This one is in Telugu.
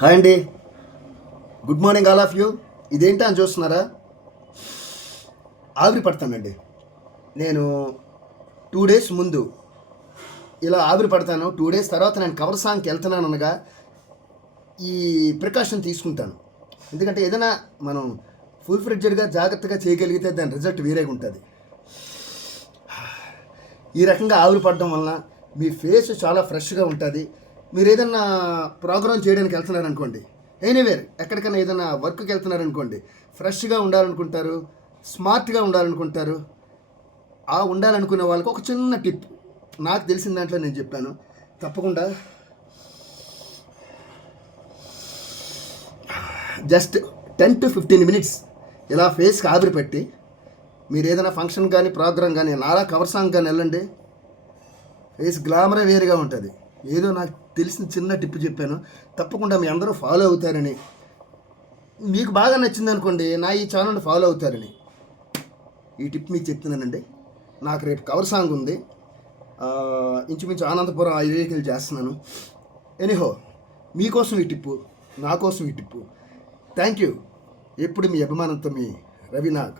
హాయ్ అండి, good morning all of you. ఇదేంటా అని చూస్తున్నారా? ఆవిరి పడతానండి. నేను 2 days ముందు ఇలా ఆవిరి పడతాను. 2 days తర్వాత నేను కవర్ సాంగ్కి వెళ్తున్నాను అనగా ఈ ప్రికాషన్ తీసుకుంటాను. ఎందుకంటే ఏదైనా మనం ఫుల్ ఫ్లెడ్జెడ్గా జాగ్రత్తగా చేయగలిగితే దాని రిజల్ట్ వేరేగా ఉంటుంది. ఈ రకంగా ఆవిరి పడడం వలన మీ ఫేస్ చాలా ఫ్రెష్గా ఉంటుంది. మీరు ఏదైనా ప్రోగ్రామ్ చేయడానికి వెళ్తున్నారనుకోండి, ఎనీవేర్ ఎక్కడికైనా ఏదైనా వర్క్కి వెళ్తున్నారనుకోండి, ఫ్రెష్గా ఉండాలనుకుంటారు, స్మార్ట్గా ఉండాలనుకుంటారు. ఆ ఉండాలనుకునే వాళ్ళకి ఒక చిన్న టిప్ నాకు తెలిసిన దాంట్లో నేను చెప్పాను. తప్పకుండా జస్ట్ 10 to 15 minutes ఇలా ఫేస్కి ఆవిరి పెట్టి మీరు ఏదైనా ఫంక్షన్ కానీ ప్రోగ్రామ్ కానీ నాలా కవర్ సాంగ్ కానీ వెళ్ళండి, ఫేస్ గ్లామరే వేరుగా ఉంటుంది. ఏదో నాకు తెలిసిన చిన్న టిప్ చెప్పాను, తప్పకుండా మీ అందరూ ఫాలో అవుతారని. మీకు బాగా నచ్చింది అనుకోండి, నా ఈ ఛానల్ని ఫాలో అవుతారని ఈ టిప్ మీకు చెప్తున్నానండి. నాకు రేపు కవర్ సాంగ్ ఉంది, ఇంచుమించు ఆనందపురం ఆ ఏరియాకి చేస్తున్నాను. ఎనీహో, మీకోసం ఈ టిప్పు, నా కోసం ఈ టిప్పు. Thank you. ఎప్పుడు మీ అభిమానంతో మీ రవినాగ్.